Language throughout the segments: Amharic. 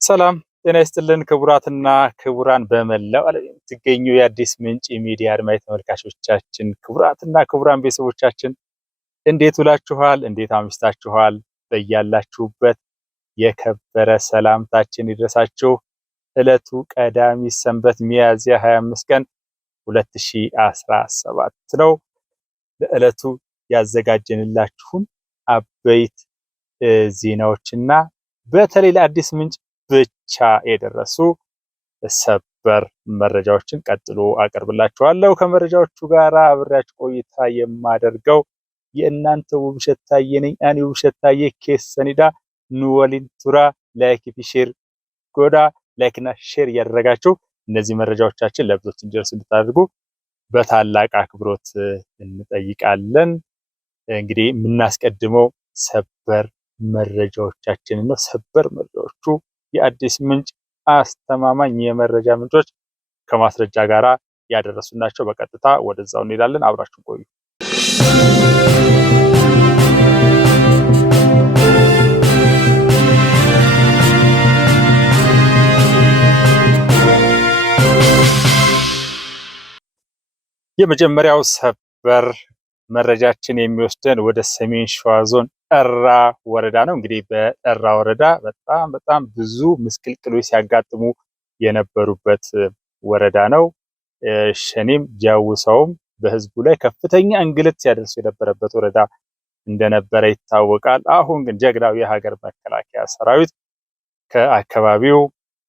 ሰላም ጤና ይስጥልን ክቡራትና ክቡራን በመላው ዓለም የምትገኙ የአዲስ ምንጭ ሚዲያ አድማጭ ተመልካቾቻችን ክቡራትና ክቡራን ቤተሰቦቻችን እንዴት ውላችኋል? እንዴት አምሽታችኋል? በያላችሁበት የከበረ ሰላምታችን ይድረሳችሁ። ዕለቱ ቀዳሚ ሰንበት ሚያዝያ 25 ቀን 2017 ነው። ለዕለቱ ያዘጋጀንላችሁን አበይት ዜናዎችና በተለይ ለአዲስ ምንጭ ብቻ የደረሱ ሰበር መረጃዎችን ቀጥሎ አቀርብላችኋለሁ። ከመረጃዎቹ ጋር አብሬያችሁ ቆይታ የማደርገው የእናንተ ውብሸት ታየ ነኝ። አኒ ውብሸት ታየ ኬሰኒዳ ኑወሊን ቱራ ላይክ ሼር ጎዳ ላይክና ሼር እያደረጋችሁ እነዚህ መረጃዎቻችን ለብዙዎች እንዲደርሱ እንድታደርጉ በታላቅ አክብሮት እንጠይቃለን። እንግዲህ የምናስቀድመው ሰበር መረጃዎቻችን ነው። ሰበር መረጃዎቹ የአዲስ ምንጭ አስተማማኝ የመረጃ ምንጮች ከማስረጃ ጋራ ያደረሱ ናቸው። በቀጥታ ወደዛው እንሄዳለን። አብራችሁ ቆዩ። የመጀመሪያው ሰበር መረጃችን የሚወስደን ወደ ሰሜን ሸዋ ዞን ጠራ ወረዳ ነው። እንግዲህ በጠራ ወረዳ በጣም ብዙ ምስቅልቅሎች ሲያጋጥሙ የነበሩበት ወረዳ ነው። ሸኔም ጃውሳውም በህዝቡ ላይ ከፍተኛ እንግልት ሲያደርሱ የነበረበት ወረዳ እንደነበረ ይታወቃል። አሁን ግን ጀግናው የሀገር መከላከያ ሰራዊት ከአካባቢው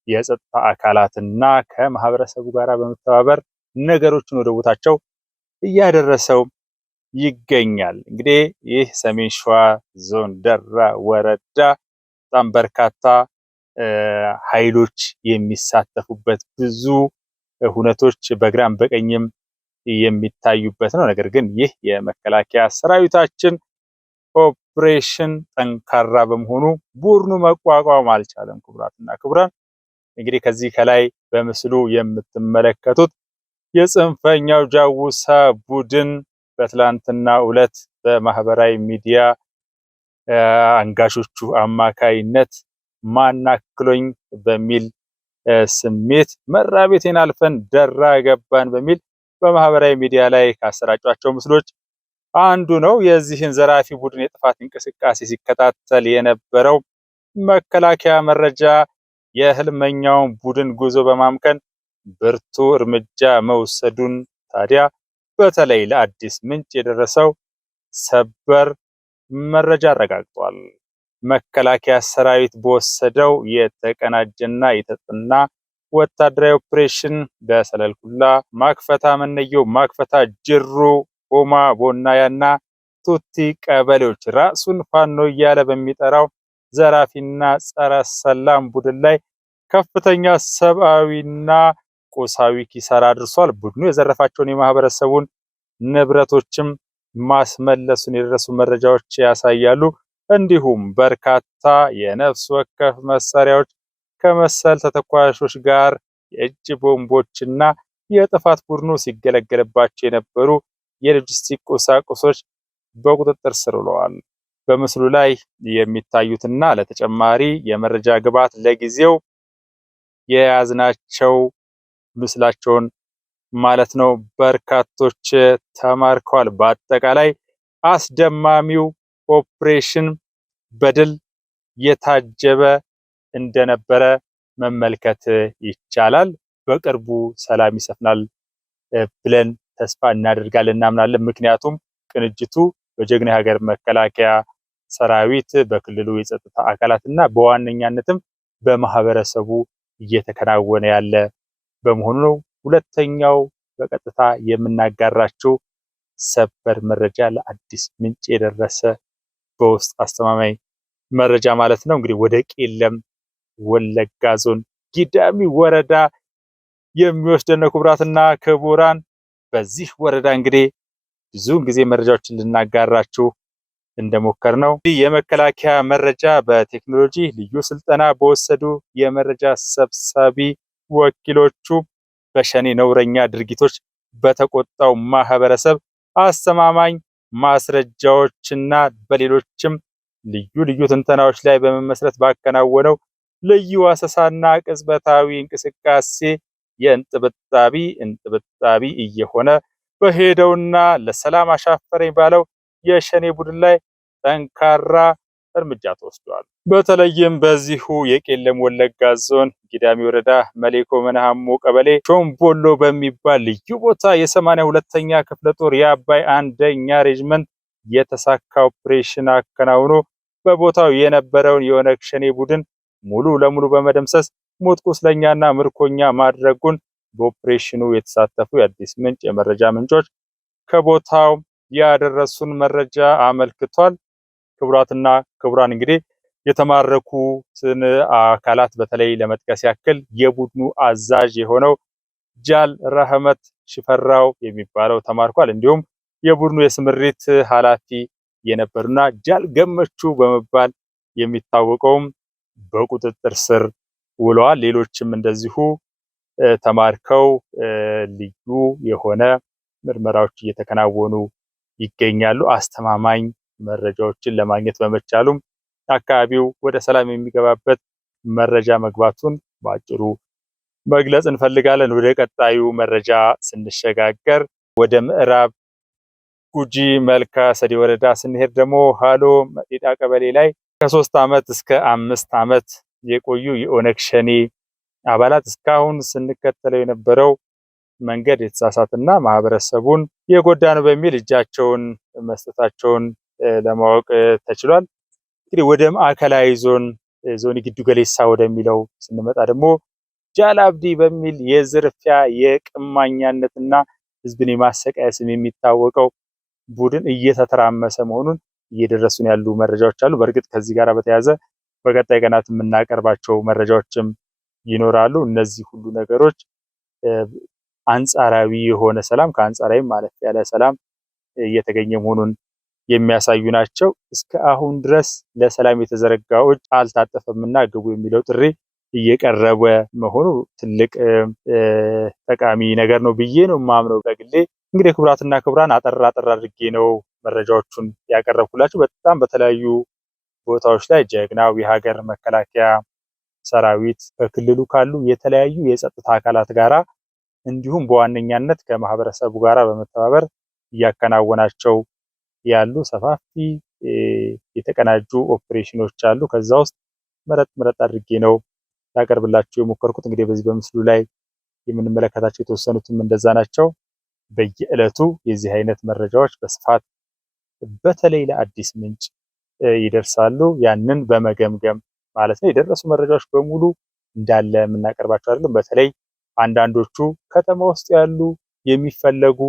የጸጥታ አካላትና ከማህበረሰቡ ጋር በመተባበር ነገሮችን ወደ ቦታቸው እያደረሰው ይገኛል። እንግዲህ ይህ ሰሜን ሸዋ ዞን ደራ ወረዳ በጣም በርካታ ኃይሎች የሚሳተፉበት ብዙ ሁነቶች በግራም በቀኝም የሚታዩበት ነው። ነገር ግን ይህ የመከላከያ ሰራዊታችን ኦፕሬሽን ጠንካራ በመሆኑ ቡድኑ መቋቋም አልቻለም። ክቡራትና ክቡራን እንግዲህ ከዚህ ከላይ በምስሉ የምትመለከቱት የጽንፈኛው ጃውሳ ቡድን በትላንትና ዕለት በማህበራዊ ሚዲያ አንጋሾቹ አማካይነት ማናክሎኝ በሚል ስሜት መራቤቴን አልፈን ደራ ገባን በሚል በማህበራዊ ሚዲያ ላይ ካሰራጯቸው ምስሎች አንዱ ነው። የዚህን ዘራፊ ቡድን የጥፋት እንቅስቃሴ ሲከታተል የነበረው መከላከያ መረጃ የህልመኛውን ቡድን ጉዞ በማምከን ብርቱ እርምጃ መውሰዱን ታዲያ በተለይ ለአዲስ ምንጭ የደረሰው ሰበር መረጃ አረጋግጧል። መከላከያ ሰራዊት በወሰደው የተቀናጀና የተጠና ወታደራዊ ኦፕሬሽን በሰለልኩላ፣ ማክፈታ፣ መነየው፣ ማክፈታ፣ ጅሩ፣ ሆማ፣ ቦናያና ቱቲ ቀበሌዎች ራሱን ፋኖ እያለ በሚጠራው ዘራፊና ጸረ ሰላም ቡድን ላይ ከፍተኛ ሰብአዊና ቁሳዊ ኪሳራ አድርሷል። ቡድኑ የዘረፋቸውን የማህበረሰቡን ንብረቶችም ማስመለሱን የደረሱ መረጃዎች ያሳያሉ። እንዲሁም በርካታ የነፍስ ወከፍ መሳሪያዎች ከመሰል ተተኳሾች ጋር የእጅ ቦምቦችና የጥፋት ቡድኑ ሲገለገልባቸው የነበሩ የሎጂስቲክ ቁሳቁሶች በቁጥጥር ስር ውለዋል። በምስሉ ላይ የሚታዩትና ለተጨማሪ የመረጃ ግብዓት ለጊዜው የያዝናቸው ምስላቸውን ማለት ነው በርካቶች ተማርከዋል። በአጠቃላይ አስደማሚው ኦፕሬሽን በድል የታጀበ እንደነበረ መመልከት ይቻላል። በቅርቡ ሰላም ይሰፍናል ብለን ተስፋ እናደርጋለን፣ እናምናለን። ምክንያቱም ቅንጅቱ በጀግና ሀገር መከላከያ ሰራዊት በክልሉ የጸጥታ አካላትና በዋነኛነትም በማህበረሰቡ እየተከናወነ ያለ በመሆኑ ነው። ሁለተኛው በቀጥታ የምናጋራችሁ ሰበር መረጃ ለአዲስ ምንጭ የደረሰ በውስጥ አስተማማኝ መረጃ ማለት ነው። እንግዲህ ወደ ቄለም ወለጋ ዞን ጊዳሚ ወረዳ የሚወስደን ክቡራትና ክቡራን። በዚህ ወረዳ እንግዲህ ብዙውን ጊዜ መረጃዎችን ልናጋራችሁ እንደሞከር ነው የመከላከያ መረጃ በቴክኖሎጂ ልዩ ስልጠና በወሰዱ የመረጃ ሰብሳቢ ወኪሎቹ በሸኔ ነውረኛ ድርጊቶች በተቆጣው ማህበረሰብ አስተማማኝ ማስረጃዎችና በሌሎችም ልዩ ልዩ ትንተናዎች ላይ በመመስረት ባከናወነው ልዩ አሰሳና ቅጽበታዊ እንቅስቃሴ የእንጥብጣቢ እየሆነ በሄደውና ለሰላም አሻፈረኝ ባለው የሸኔ ቡድን ላይ ጠንካራ እርምጃ ተወስዷል። በተለይም በዚሁ የቄለም ወለጋ ዞን ጊዳሚ ወረዳ መሌኮ መናሃሞ ቀበሌ ሾምቦሎ በሚባል ልዩ ቦታ የ82ኛ ክፍለ ጦር የአባይ አንደኛ ሬጅመንት የተሳካ ኦፕሬሽን አከናውኖ በቦታው የነበረውን የኦነግ ሸኔ ቡድን ሙሉ ለሙሉ በመደምሰስ ሞት ቁስለኛና ምርኮኛ ማድረጉን በኦፕሬሽኑ የተሳተፉ የአዲስ ምንጭ የመረጃ ምንጮች ከቦታው ያደረሱን መረጃ አመልክቷል። ክቡራትና ክቡራን እንግዲህ የተማረኩትን አካላት በተለይ ለመጥቀስ ያክል የቡድኑ አዛዥ የሆነው ጃል ረህመት ሽፈራው የሚባለው ተማርኳል። እንዲሁም የቡድኑ የስምሪት ኃላፊ የነበሩና ጃል ገመቹ በመባል የሚታወቀውም በቁጥጥር ስር ውለዋል። ሌሎችም እንደዚሁ ተማርከው ልዩ የሆነ ምርመራዎች እየተከናወኑ ይገኛሉ። አስተማማኝ መረጃዎችን ለማግኘት በመቻሉም አካባቢው ወደ ሰላም የሚገባበት መረጃ መግባቱን ባጭሩ መግለጽ እንፈልጋለን። ወደ ቀጣዩ መረጃ ስንሸጋገር ወደ ምዕራብ ጉጂ መልካ ሰዲ ወረዳ ስንሄድ ደግሞ ሃሎ መዲዳ ቀበሌ ላይ ከ3 ዓመት እስከ 5 ዓመት የቆዩ የኦነግ ሸኔ አባላት እስካሁን ስንከተለው የነበረው መንገድ የተሳሳተና ማህበረሰቡን የጎዳ ነው በሚል እጃቸውን መስጠታቸውን ለማወቅ ተችሏል። እንግዲህ ወደ ማዕከላዊ ዞን ጊዱ ገሌሳ ወደሚለው ስንመጣ ደግሞ ጃላብዲ በሚል የዝርፊያ የቅማኛነትና ህዝብን የማሰቃየ ስም የሚታወቀው ቡድን እየተተራመሰ መሆኑን እየደረሱን ያሉ መረጃዎች አሉ። በእርግጥ ከዚህ ጋር በተያያዘ በቀጣይ ቀናት የምናቀርባቸው መረጃዎችም ይኖራሉ። እነዚህ ሁሉ ነገሮች አንጻራዊ የሆነ ሰላም ከአንጻራዊ ማለፍ ያለ ሰላም እየተገኘ መሆኑን የሚያሳዩ ናቸው። እስከ አሁን ድረስ ለሰላም የተዘረጋው እጅ አልታጠፈምና ግቡ የሚለው ጥሪ እየቀረበ መሆኑ ትልቅ ጠቃሚ ነገር ነው ብዬ ነው የማምነው በግሌ። እንግዲህ ክቡራትና ክቡራን አጠር አድርጌ ነው መረጃዎቹን ያቀረብኩላችሁ። በጣም በተለያዩ ቦታዎች ላይ ጀግናው የሀገር መከላከያ ሰራዊት በክልሉ ካሉ የተለያዩ የጸጥታ አካላት ጋራ እንዲሁም በዋነኛነት ከማህበረሰቡ ጋራ በመተባበር እያከናወናቸው ያሉ ሰፋፊ የተቀናጁ ኦፕሬሽኖች አሉ። ከዛ ውስጥ መረጥ አድርጌ ነው ያቀርብላችሁ የሞከርኩት። እንግዲህ በዚህ በምስሉ ላይ የምንመለከታቸው የተወሰኑትም እንደዛ ናቸው። በየዕለቱ የዚህ አይነት መረጃዎች በስፋት በተለይ ለአዲስ ምንጭ ይደርሳሉ። ያንን በመገምገም ማለት ነው። የደረሱ መረጃዎች በሙሉ እንዳለ የምናቀርባቸው አይደለም። በተለይ አንዳንዶቹ ከተማ ውስጥ ያሉ የሚፈለጉ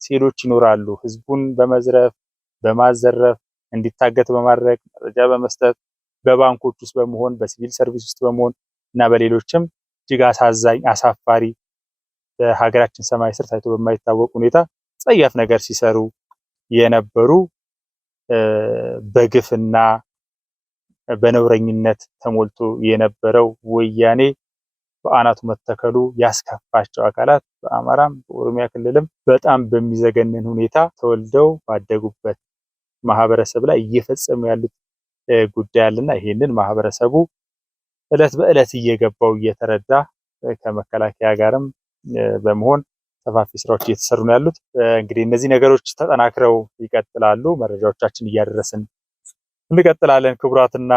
ሴሎች ይኖራሉ። ህዝቡን በመዝረፍ በማዘረፍ እንዲታገት በማድረግ መረጃ በመስጠት በባንኮች ውስጥ በመሆን በሲቪል ሰርቪስ ውስጥ በመሆን እና በሌሎችም እጅግ አሳዛኝ አሳፋሪ በሀገራችን ሰማይ ስር ታይቶ በማይታወቅ ሁኔታ ጸያፍ ነገር ሲሰሩ የነበሩ በግፍና በነውረኝነት ተሞልቶ የነበረው ወያኔ በአናቱ መተከሉ ያስከፋቸው አካላት በአማራም በኦሮሚያ ክልልም በጣም በሚዘገንን ሁኔታ ተወልደው ባደጉበት ማህበረሰብ ላይ እየፈጸሙ ያሉት ጉዳይ አለና ይሄንን ማህበረሰቡ እለት በእለት እየገባው እየተረዳ ከመከላከያ ጋርም በመሆን ሰፋፊ ስራዎች እየተሰሩ ነው ያሉት። እንግዲህ እነዚህ ነገሮች ተጠናክረው ይቀጥላሉ። መረጃዎቻችን እያደረስን እንቀጥላለን። ክቡራትና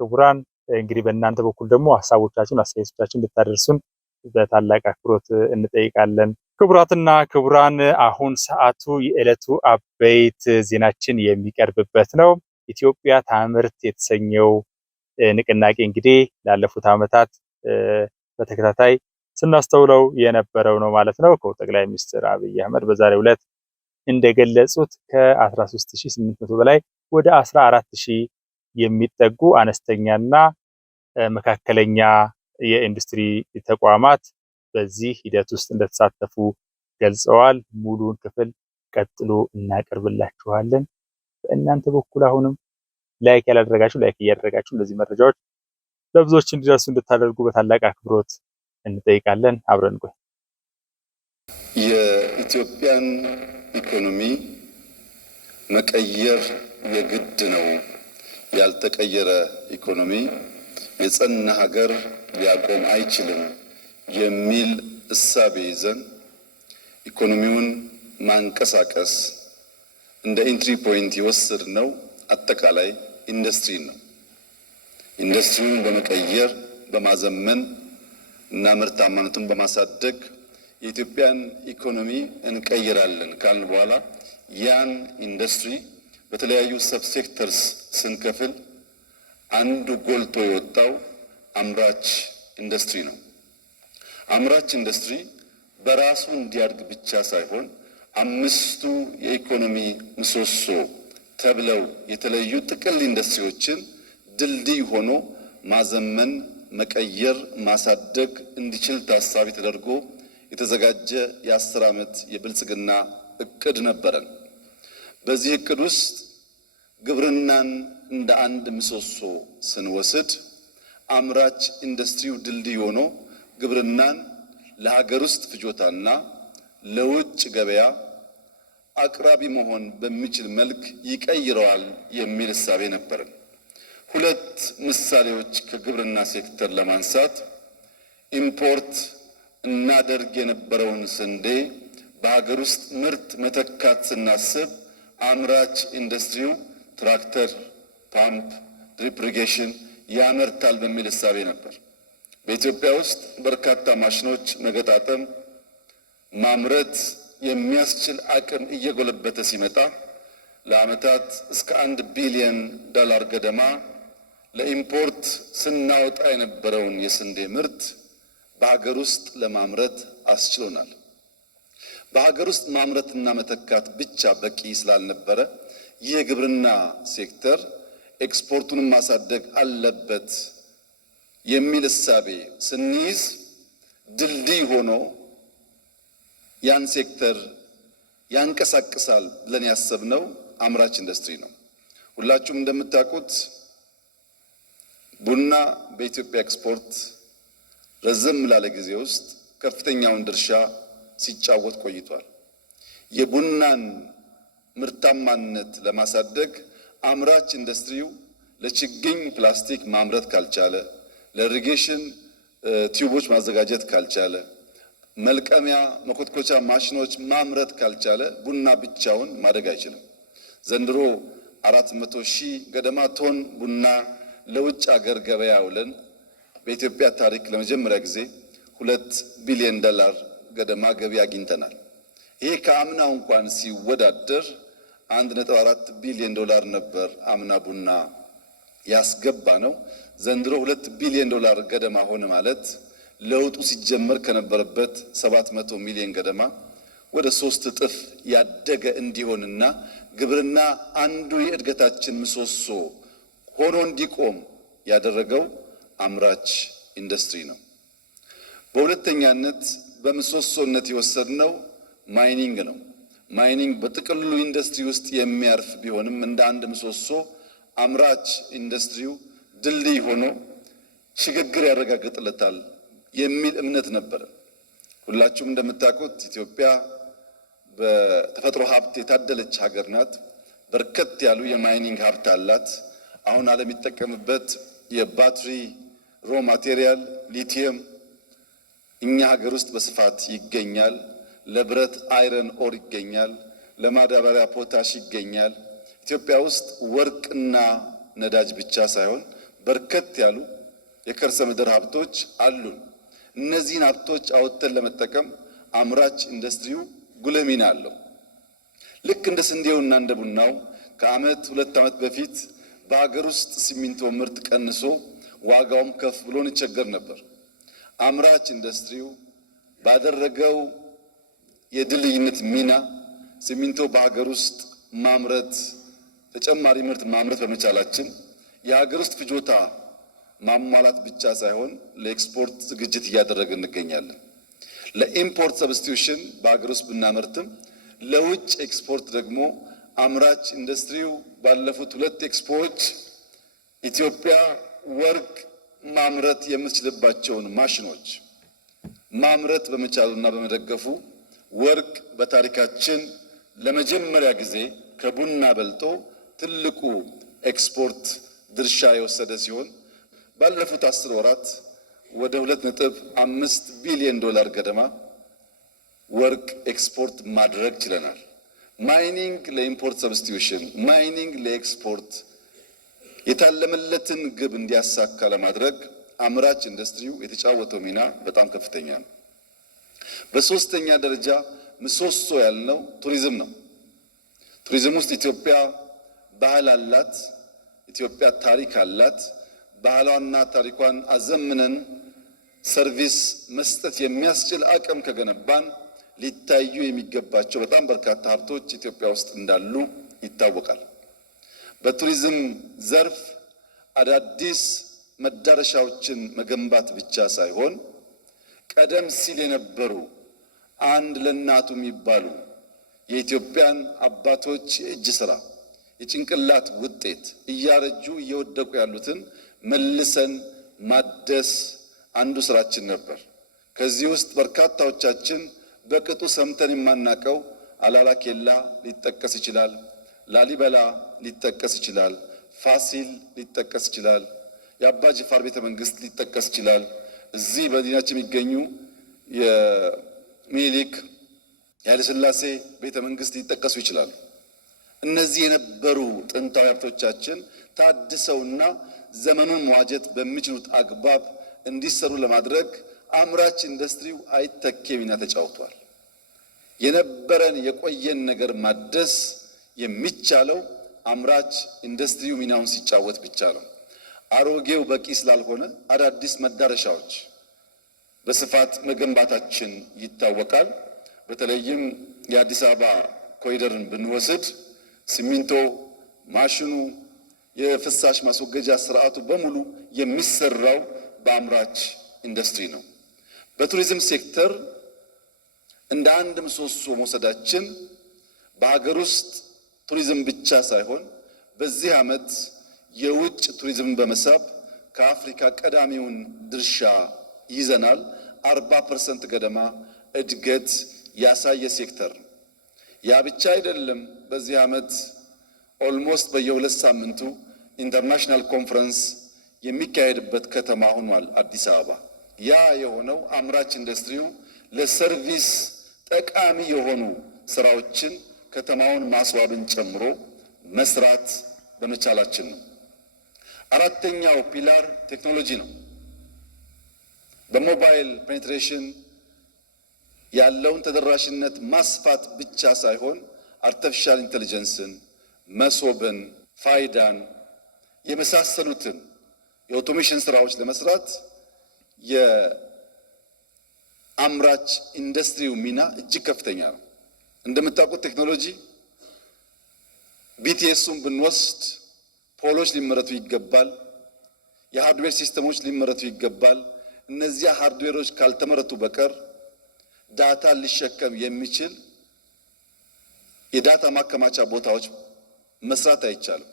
ክቡራን እንግዲህ በእናንተ በኩል ደግሞ ሐሳቦቻችሁን አስተያየቶቻችሁን እንድታደርሱን በታላቅ አክብሮት እንጠይቃለን። ክቡራትና ክቡራን አሁን ሰዓቱ የዕለቱ አበይት ዜናችን የሚቀርብበት ነው። ኢትዮጵያ ታምርት የተሰኘው ንቅናቄ እንግዲህ ላለፉት ዓመታት በተከታታይ ስናስተውለው የነበረው ነው ማለት ነው። ጠቅላይ ሚኒስትር አብይ አህመድ በዛሬው ዕለት እንደገለጹት ከ13800 በላይ ወደ 14000 የሚጠጉ አነስተኛና መካከለኛ የኢንዱስትሪ ተቋማት በዚህ ሂደት ውስጥ እንደተሳተፉ ገልጸዋል። ሙሉውን ክፍል ቀጥሎ እናቀርብላችኋለን። በእናንተ በኩል አሁንም ላይክ ያላደረጋችሁ ላይክ እያደረጋችሁ እንደዚህ መረጃዎች ለብዙዎች እንዲደርሱ እንድታደርጉ በታላቅ አክብሮት እንጠይቃለን። አብረን ቆይ። የኢትዮጵያን ኢኮኖሚ መቀየር የግድ ነው። ያልተቀየረ ኢኮኖሚ የጸና ሀገር ሊያቆም አይችልም የሚል እሳቤ ይዘን ኢኮኖሚውን ማንቀሳቀስ እንደ ኢንትሪ ፖይንት የወሰድነው አጠቃላይ ኢንዱስትሪ ነው። ኢንዱስትሪውን በመቀየር በማዘመን እና ምርታማነቱን በማሳደግ የኢትዮጵያን ኢኮኖሚ እንቀይራለን ካልን በኋላ ያን ኢንዱስትሪ በተለያዩ ሰብሴክተርስ ስንከፍል አንዱ ጎልቶ የወጣው አምራች ኢንዱስትሪ ነው። አምራች ኢንዱስትሪ በራሱ እንዲያድግ ብቻ ሳይሆን አምስቱ የኢኮኖሚ ምሰሶ ተብለው የተለዩ ጥቅል ኢንዱስትሪዎችን ድልድይ ሆኖ ማዘመን፣ መቀየር፣ ማሳደግ እንዲችል ታሳቢ ተደርጎ የተዘጋጀ የ10 ዓመት የብልጽግና እቅድ ነበረን። በዚህ እቅድ ውስጥ ግብርናን እንደ አንድ ምሰሶ ስንወስድ አምራች ኢንዱስትሪው ድልድይ ሆኖ ግብርናን ለሀገር ውስጥ ፍጆታና ለውጭ ገበያ አቅራቢ መሆን በሚችል መልክ ይቀይረዋል የሚል እሳቤ ነበረን። ሁለት ምሳሌዎች ከግብርና ሴክተር ለማንሳት ኢምፖርት እናደርግ የነበረውን ስንዴ በሀገር ውስጥ ምርት መተካት ስናስብ አምራች ኢንዱስትሪው ትራክተር፣ ፓምፕ፣ ድሪፕ ኢሪጌሽን ያመርታል በሚል እሳቤ ነበር። በኢትዮጵያ ውስጥ በርካታ ማሽኖች መገጣጠም፣ ማምረት የሚያስችል አቅም እየጎለበተ ሲመጣ ለዓመታት እስከ $1 ቢሊዮን ገደማ ለኢምፖርት ስናወጣ የነበረውን የስንዴ ምርት በሀገር ውስጥ ለማምረት አስችሎናል። በሀገር ውስጥ ማምረትና መተካት ብቻ በቂ ስላልነበረ ይህ የግብርና ሴክተር ኤክስፖርቱንም ማሳደግ አለበት የሚል እሳቤ ስንይዝ ድልድይ ሆኖ ያን ሴክተር ያንቀሳቅሳል ብለን ያሰብነው አምራች ኢንዱስትሪ ነው። ሁላችሁም እንደምታውቁት ቡና በኢትዮጵያ ኤክስፖርት ረዘም ላለ ጊዜ ውስጥ ከፍተኛውን ድርሻ ሲጫወት ቆይቷል። የቡናን ምርታማነት ለማሳደግ አምራች ኢንዱስትሪው ለችግኝ ፕላስቲክ ማምረት ካልቻለ፣ ለኢሪጌሽን ቲዩቦች ማዘጋጀት ካልቻለ፣ መልቀሚያ መኮትኮቻ ማሽኖች ማምረት ካልቻለ ቡና ብቻውን ማደግ አይችልም። ዘንድሮ 400,000 ገደማ ቶን ቡና ለውጭ ሀገር ገበያ ውለን በኢትዮጵያ ታሪክ ለመጀመሪያ ጊዜ $2 ቢሊዮን ገደማ ገቢ አግኝተናል። ይሄ ከአምናው እንኳን ሲወዳደር $1.4 ቢሊዮን ነበር አምና ቡና ያስገባ ነው። ዘንድሮ $2 ቢሊዮን ገደማ ሆነ ማለት ለውጡ ሲጀመር ከነበረበት 700 ሚሊዮን ገደማ ወደ 3 እጥፍ ያደገ እንዲሆንና ግብርና አንዱ የእድገታችን ምሰሶ ሆኖ እንዲቆም ያደረገው አምራች ኢንዱስትሪ ነው። በሁለተኛነት በምሰሶነት የወሰድነው ማይኒንግ ነው። ማይኒንግ በጥቅሉ ኢንዱስትሪ ውስጥ የሚያርፍ ቢሆንም እንደ አንድ ምሰሶ አምራች ኢንዱስትሪው ድልድይ ሆኖ ሽግግር ያረጋግጥለታል የሚል እምነት ነበረ። ሁላችሁም እንደምታውቁት ኢትዮጵያ በተፈጥሮ ሀብት የታደለች ሀገር ናት። በርከት ያሉ የማይኒንግ ሀብት አላት። አሁን ዓለም የሚጠቀምበት የባትሪ ሮ ማቴሪያል ሊቲየም እኛ ሀገር ውስጥ በስፋት ይገኛል። ለብረት አይረን ኦር ይገኛል። ለማዳበሪያ ፖታሽ ይገኛል። ኢትዮጵያ ውስጥ ወርቅና ነዳጅ ብቻ ሳይሆን በርከት ያሉ የከርሰ ምድር ሀብቶች አሉን። እነዚህን ሀብቶች አወጥተን ለመጠቀም አምራች ኢንዱስትሪው ጉልህ ሚና አለው። ልክ እንደ ስንዴውና እንደ ቡናው ከዓመት 2 ዓመት በፊት በሀገር ውስጥ ሲሚንቶ ምርት ቀንሶ ዋጋውም ከፍ ብሎ እንቸገር ነበር። አምራች ኢንዱስትሪው ባደረገው የድልድይነት ሚና ሲሚንቶ በሀገር ውስጥ ማምረት ተጨማሪ ምርት ማምረት በመቻላችን የሀገር ውስጥ ፍጆታ ማሟላት ብቻ ሳይሆን ለኤክስፖርት ዝግጅት እያደረግን እንገኛለን። ለኢምፖርት ሰብስቲዩሽን በሀገር ውስጥ ብናመርትም ለውጭ ኤክስፖርት ደግሞ አምራች ኢንዱስትሪው ባለፉት 2 ኤክስፖዎች ኢትዮጵያ ወርቅ ማምረት የምትችልባቸውን ማሽኖች ማምረት በመቻሉና በመደገፉ ወርቅ በታሪካችን ለመጀመሪያ ጊዜ ከቡና በልጦ ትልቁ ኤክስፖርት ድርሻ የወሰደ ሲሆን ባለፉት 10 ወራት ወደ 2.5 ቢሊዮን ዶላር ገደማ ወርቅ ኤክስፖርት ማድረግ ችለናል። ማይኒንግ ለኢምፖርት ሰብስቲዩሽን፣ ማይኒንግ ለኤክስፖርት የታለመለትን ግብ እንዲያሳካ ለማድረግ አምራች ኢንዱስትሪው የተጫወተው ሚና በጣም ከፍተኛ ነው። በሶስተኛ ደረጃ ምሰሶ ያልነው ቱሪዝም ነው። ቱሪዝም ውስጥ ኢትዮጵያ ባህል አላት፣ ኢትዮጵያ ታሪክ አላት። ባህሏና ታሪኳን አዘምነን ሰርቪስ መስጠት የሚያስችል አቅም ከገነባን ሊታዩ የሚገባቸው በጣም በርካታ ሀብቶች ኢትዮጵያ ውስጥ እንዳሉ ይታወቃል። በቱሪዝም ዘርፍ አዳዲስ መዳረሻዎችን መገንባት ብቻ ሳይሆን ቀደም ሲል የነበሩ አንድ ለእናቱ የሚባሉ የኢትዮጵያን አባቶች የእጅ ስራ የጭንቅላት ውጤት እያረጁ እየወደቁ ያሉትን መልሰን ማደስ አንዱ ስራችን ነበር። ከዚህ ውስጥ በርካታዎቻችን በቅጡ ሰምተን የማናቀው አላላ ኬላ ሊጠቀስ ይችላል፣ ላሊበላ ሊጠቀስ ይችላል፣ ፋሲል ሊጠቀስ ይችላል፣ የአባ ጅፋር ቤተ መንግስት ሊጠቀስ ይችላል። እዚህ በመዲናችን የሚገኙ የሚኒሊክ የኃይለ ሥላሴ ቤተ መንግስት ሊጠቀሱ ይችላሉ። እነዚህ የነበሩ ጥንታዊ ሀብቶቻችን ታድሰውና ዘመኑን መዋጀት በሚችሉት አግባብ እንዲሰሩ ለማድረግ አምራች ኢንዱስትሪው አይተኬ ሚና ተጫውቷል። የነበረን የቆየን ነገር ማደስ የሚቻለው አምራች ኢንዱስትሪው ሚናውን ሲጫወት ብቻ ነው። አሮጌው በቂ ስላልሆነ አዳዲስ መዳረሻዎች በስፋት መገንባታችን ይታወቃል። በተለይም የአዲስ አበባ ኮሪደርን ብንወስድ ሲሚንቶ ማሽኑ፣ የፍሳሽ ማስወገጃ ስርዓቱ በሙሉ የሚሰራው በአምራች ኢንዱስትሪ ነው። በቱሪዝም ሴክተር እንደ አንድ ምሰሶ መውሰዳችን በሀገር ውስጥ ቱሪዝም ብቻ ሳይሆን በዚህ ዓመት የውጭ ቱሪዝምን በመሳብ ከአፍሪካ ቀዳሚውን ድርሻ ይዘናል። 40% ገደማ እድገት ያሳየ ሴክተር ነው። ያ ብቻ አይደለም። በዚህ ዓመት ኦልሞስት በየሁለት ሳምንቱ ኢንተርናሽናል ኮንፈረንስ የሚካሄድበት ከተማ ሆኗል አዲስ አበባ። ያ የሆነው አምራች ኢንዱስትሪው ለሰርቪስ ጠቃሚ የሆኑ ስራዎችን ከተማውን ማስዋብን ጨምሮ መስራት በመቻላችን ነው። አራተኛው ፒላር ቴክኖሎጂ ነው። በሞባይል ፔኔትሬሽን ያለውን ተደራሽነት ማስፋት ብቻ ሳይሆን አርቲፊሻል ኢንተለጀንስን፣ መሶብን፣ ፋይዳን የመሳሰሉትን የኦቶሜሽን ስራዎች ለመስራት የአምራች ኢንዱስትሪው ሚና እጅግ ከፍተኛ ነው። እንደምታውቁት ቴክኖሎጂ ቢቲኤሱን ብንወስድ ፖሎች ሊመረቱ ይገባል። የሃርድዌር ሲስተሞች ሊመረቱ ይገባል። እነዚያ ሃርድዌሮች ካልተመረቱ በቀር ዳታ ሊሸከም የሚችል የዳታ ማከማቻ ቦታዎች መስራት አይቻልም።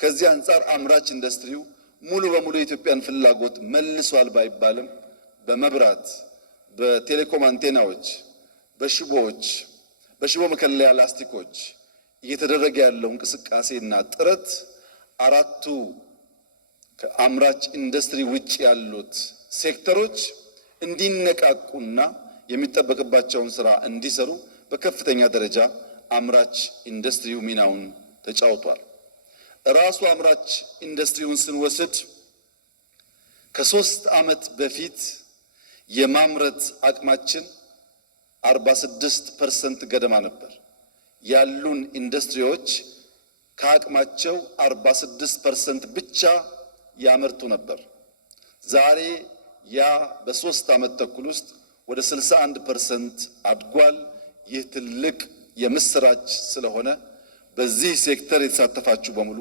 ከዚህ አንጻር አምራች ኢንዱስትሪው ሙሉ በሙሉ የኢትዮጵያን ፍላጎት መልሷል ባይባልም በመብራት፣ በቴሌኮም አንቴናዎች፣ በሽቦዎች፣ በሽቦ መከለያ ላስቲኮች እየተደረገ ያለው እንቅስቃሴና ጥረት አራቱ ከአምራች ኢንዱስትሪ ውጭ ያሉት ሴክተሮች እንዲነቃቁና የሚጠበቅባቸውን ስራ እንዲሰሩ በከፍተኛ ደረጃ አምራች ኢንዱስትሪው ሚናውን ተጫውቷል። ራሱ አምራች ኢንዱስትሪውን ስንወስድ ከ3 ዓመት በፊት የማምረት አቅማችን 46% ገደማ ነበር። ያሉን ኢንዱስትሪዎች ከአቅማቸው 46% ብቻ ያመርቱ ነበር። ዛሬ ያ በ3 ዓመት ተኩል ውስጥ ወደ 61% አድጓል። ይህ ትልቅ የምስራች ስለሆነ በዚህ ሴክተር የተሳተፋችሁ በሙሉ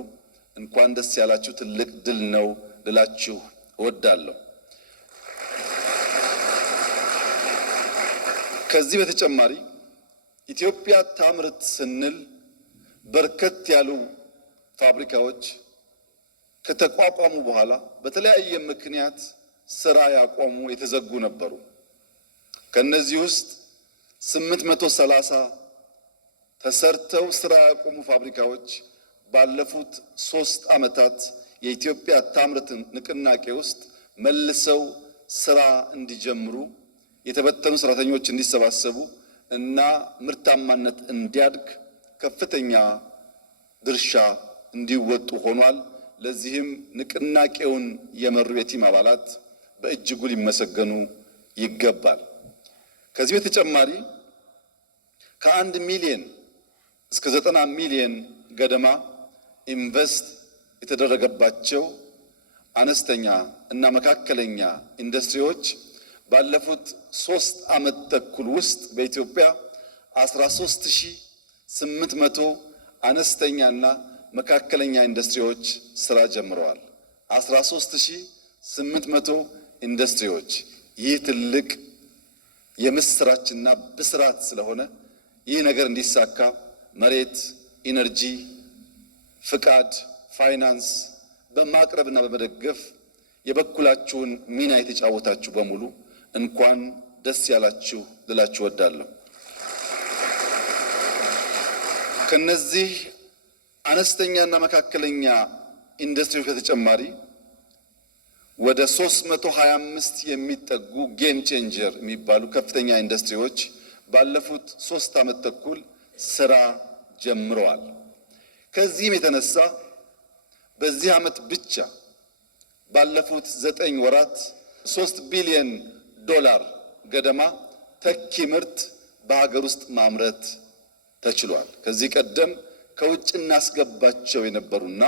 እንኳን ደስ ያላችሁ፣ ትልቅ ድል ነው ልላችሁ እወዳለሁ። ከዚህ በተጨማሪ ኢትዮጵያ ታምርት ስንል በርከት ያሉ ፋብሪካዎች ከተቋቋሙ በኋላ በተለያየ ምክንያት ስራ ያቆሙ የተዘጉ ነበሩ። ከነዚህ ውስጥ 830 ተሰርተው ስራ ያቆሙ ፋብሪካዎች ባለፉት 3 ዓመታት የኢትዮጵያ ታምርት ንቅናቄ ውስጥ መልሰው ስራ እንዲጀምሩ የተበተኑ ሰራተኞች እንዲሰባሰቡ እና ምርታማነት እንዲያድግ ከፍተኛ ድርሻ እንዲወጡ ሆኗል። ለዚህም ንቅናቄውን የመሩ የቲም አባላት በእጅጉ ሊመሰገኑ ይገባል። ከዚህ በተጨማሪ ከ1 ሚሊዮን እስከ 90 ሚሊዮን ገደማ ኢንቨስት የተደረገባቸው አነስተኛ እና መካከለኛ ኢንዱስትሪዎች ባለፉት 3 ዓመት ተኩል ውስጥ በኢትዮጵያ 13800 አነስተኛና መካከለኛ ኢንዱስትሪዎች ስራ ጀምረዋል። 13800 ኢንዱስትሪዎች። ይህ ትልቅ የምስራችና ብስራት ስለሆነ ይህ ነገር እንዲሳካ መሬት፣ ኢነርጂ፣ ፍቃድ፣ ፋይናንስ በማቅረብና በመደገፍ የበኩላችሁን ሚና የተጫወታችሁ በሙሉ እንኳን ደስ ያላችሁ ልላችሁ እወዳለሁ። ከነዚህ አነስተኛና መካከለኛ ኢንዱስትሪዎች በተጨማሪ ወደ 325 የሚጠጉ ጌም ቼንጀር የሚባሉ ከፍተኛ ኢንዱስትሪዎች ባለፉት 3 ዓመት ተኩል ስራ ጀምረዋል። ከዚህም የተነሳ በዚህ ዓመት ብቻ ባለፉት 9 ወራት 3 ቢሊዮን ዶላር ገደማ ተኪ ምርት በሀገር ውስጥ ማምረት ተችሏል። ከዚህ ቀደም ከውጭ እናስገባቸው የነበሩና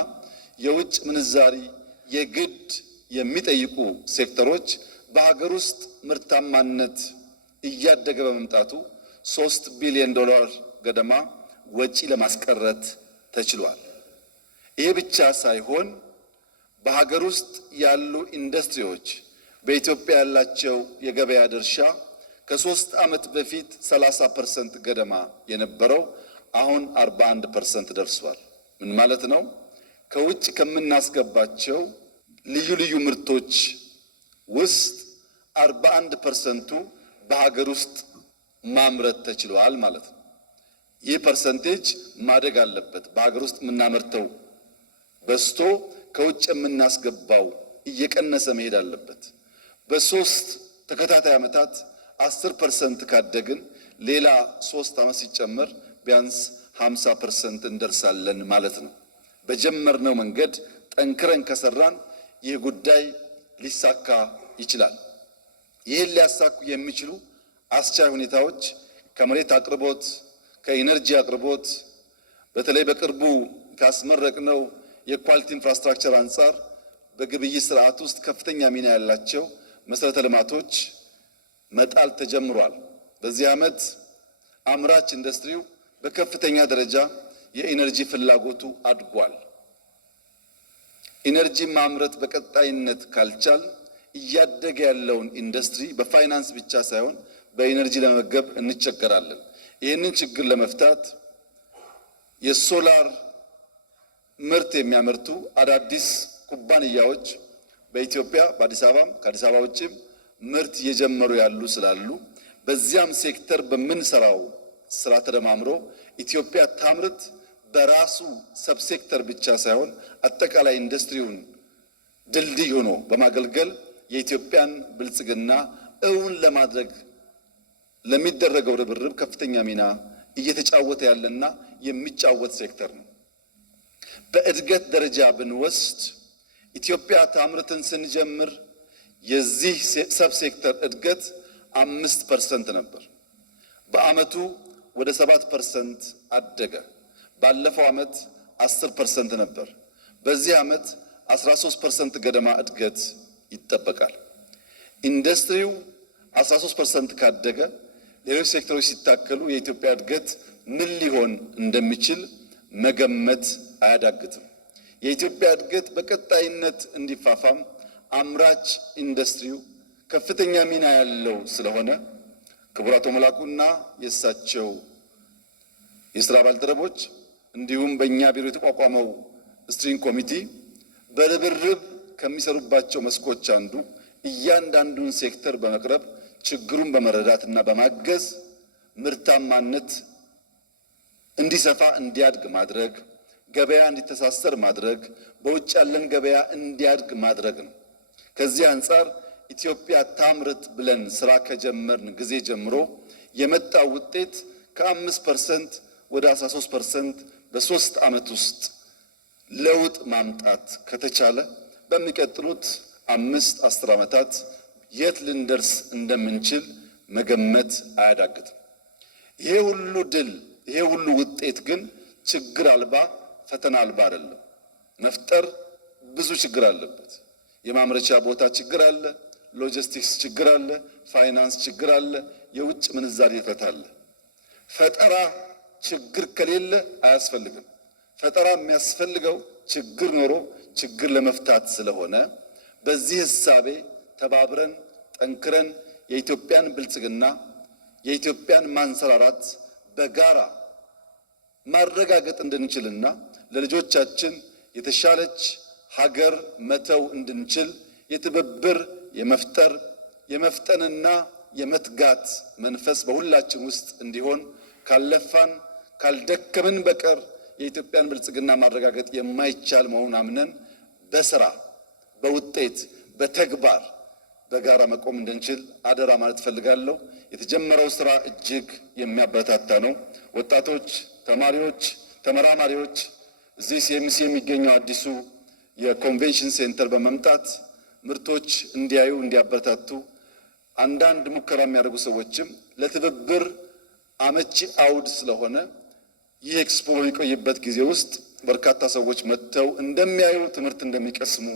የውጭ ምንዛሪ የግድ የሚጠይቁ ሴክተሮች በሀገር ውስጥ ምርታማነት እያደገ በመምጣቱ 3 ቢሊዮን ዶላር ገደማ ወጪ ለማስቀረት ተችሏል። ይሄ ብቻ ሳይሆን በሀገር ውስጥ ያሉ ኢንዱስትሪዎች በኢትዮጵያ ያላቸው የገበያ ድርሻ ከ3 ዓመት በፊት 30% ገደማ የነበረው አሁን 41% ደርሷል። ምን ማለት ነው? ከውጭ ከምናስገባቸው ልዩ ልዩ ምርቶች ውስጥ 41%ቱ በሀገር ውስጥ ማምረት ተችሏል ማለት ነው። ይህ ፐርሰንቴጅ ማደግ አለበት። በሀገር ውስጥ የምናመርተው በስቶ ከውጭ የምናስገባው እየቀነሰ መሄድ አለበት። በ3 ተከታታይ ዓመታት 10% ካደግን ሌላ 3 ዓመት ሲጨመር ቢያንስ 50% እንደርሳለን ማለት ነው። በጀመርነው መንገድ ጠንክረን ከሰራን ይህ ጉዳይ ሊሳካ ይችላል። ይህን ሊያሳኩ የሚችሉ አስቻይ ሁኔታዎች ከመሬት አቅርቦት፣ ከኢነርጂ አቅርቦት፣ በተለይ በቅርቡ ካስመረቅነው የኳሊቲ ኢንፍራስትራክቸር አንጻር በግብይት ስርዓት ውስጥ ከፍተኛ ሚና ያላቸው መሰረተ ልማቶች መጣል ተጀምሯል። በዚህ ዓመት አምራች ኢንዱስትሪው በከፍተኛ ደረጃ የኢነርጂ ፍላጎቱ አድጓል። ኢነርጂ ማምረት በቀጣይነት ካልቻል እያደገ ያለውን ኢንዱስትሪ በፋይናንስ ብቻ ሳይሆን በኢነርጂ ለመመገብ እንቸገራለን። ይህንን ችግር ለመፍታት የሶላር ምርት የሚያመርቱ አዳዲስ ኩባንያዎች በኢትዮጵያ በአዲስ አበባም ከአዲስ አበባ ውጭም ምርት እየጀመሩ ያሉ ስላሉ በዚያም ሴክተር በምንሰራው ስራ ተደማምሮ ኢትዮጵያ ታምርት በራሱ ሰብሴክተር ብቻ ሳይሆን አጠቃላይ ኢንዱስትሪውን ድልድይ ሆኖ በማገልገል የኢትዮጵያን ብልጽግና እውን ለማድረግ ለሚደረገው ርብርብ ከፍተኛ ሚና እየተጫወተ ያለና የሚጫወት ሴክተር ነው። በእድገት ደረጃ ብንወስድ ኢትዮጵያ ታምርትን ስንጀምር የዚህ ሰብሴክተር እድገት 5% ነበር። በአመቱ ወደ 7% አደገ። ባለፈው አመት 10% ነበር። በዚህ አመት 13% ገደማ እድገት ይጠበቃል። ኢንዱስትሪው 13% ካደገ ሌሎች ሴክተሮች ሲታከሉ የኢትዮጵያ እድገት ምን ሊሆን እንደሚችል መገመት አያዳግትም። የኢትዮጵያ እድገት በቀጣይነት እንዲፋፋም አምራች ኢንዱስትሪው ከፍተኛ ሚና ያለው ስለሆነ ክቡር አቶ መላኩና የእሳቸው የስራ ባልደረቦች እንዲሁም በእኛ ቢሮ የተቋቋመው ስትሪንግ ኮሚቲ በርብርብ ከሚሰሩባቸው መስኮች አንዱ እያንዳንዱን ሴክተር በመቅረብ ችግሩን በመረዳትና በማገዝ ምርታማነት እንዲሰፋ እንዲያድግ ማድረግ፣ ገበያ እንዲተሳሰር ማድረግ፣ በውጭ ያለን ገበያ እንዲያድግ ማድረግ ነው። ከዚህ አንጻር ኢትዮጵያ ታምርት ብለን ስራ ከጀመርን ጊዜ ጀምሮ የመጣው ውጤት ከ5% ወደ 13% በ3 ዓመት ውስጥ ለውጥ ማምጣት ከተቻለ በሚቀጥሉት 5-10 ዓመታት የት ልንደርስ እንደምንችል መገመት አያዳግትም። ይሄ ሁሉ ድል፣ ይሄ ሁሉ ውጤት ግን ችግር አልባ ፈተና አልባ አይደለም። መፍጠር ብዙ ችግር አለበት። የማምረቻ ቦታ ችግር አለ፣ ሎጂስቲክስ ችግር አለ፣ ፋይናንስ ችግር አለ፣ የውጭ ምንዛሪ እጥረት አለ። ፈጠራ ችግር ከሌለ አያስፈልግም። ፈጠራ የሚያስፈልገው ችግር ኖሮ ችግር ለመፍታት ስለሆነ በዚህ ሕሳቤ ተባብረን ጠንክረን የኢትዮጵያን ብልጽግና የኢትዮጵያን ማንሰራራት በጋራ ማረጋገጥ እንድንችልና ለልጆቻችን የተሻለች ሀገር መተው እንድንችል የትብብር የመፍጠር የመፍጠንና የመትጋት መንፈስ በሁላችን ውስጥ እንዲሆን ካልለፋን ካልደከምን በቀር የኢትዮጵያን ብልጽግና ማረጋገጥ የማይቻል መሆኑን አምነን በስራ በውጤት በተግባር በጋራ መቆም እንድንችል አደራ ማለት ፈልጋለሁ። የተጀመረው ስራ እጅግ የሚያበረታታ ነው። ወጣቶች፣ ተማሪዎች፣ ተመራማሪዎች እዚህ ሲኤምሲ የሚገኘው አዲሱ የኮንቬንሽን ሴንተር በመምጣት ምርቶች እንዲያዩ እንዲያበረታቱ፣ አንዳንድ ሙከራ የሚያደርጉ ሰዎችም ለትብብር አመቺ አውድ ስለሆነ ይህ ኤክስፖ በሚቆይበት ጊዜ ውስጥ በርካታ ሰዎች መጥተው እንደሚያዩ ትምህርት እንደሚቀስሙ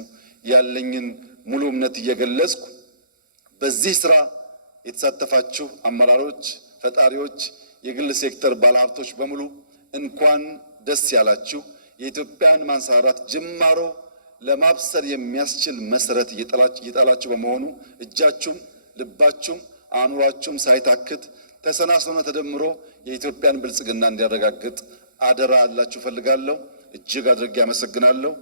ያለኝን ሙሉ እምነት እየገለጽኩ በዚህ ስራ የተሳተፋችሁ አመራሮች፣ ፈጣሪዎች፣ የግል ሴክተር ባለሀብቶች በሙሉ እንኳን ደስ ያላችሁ። የኢትዮጵያን ማንሰራራት ጅማሮ ለማብሰር የሚያስችል መሰረት እየጣላችሁ በመሆኑ እጃችሁም ልባችሁም አእምሯችሁም ሳይታክት ተሰናስኖ ተደምሮ የኢትዮጵያን ብልጽግና እንዲያረጋግጥ አደራ አላችሁ ፈልጋለሁ። እጅግ አድርጌ አመሰግናለሁ።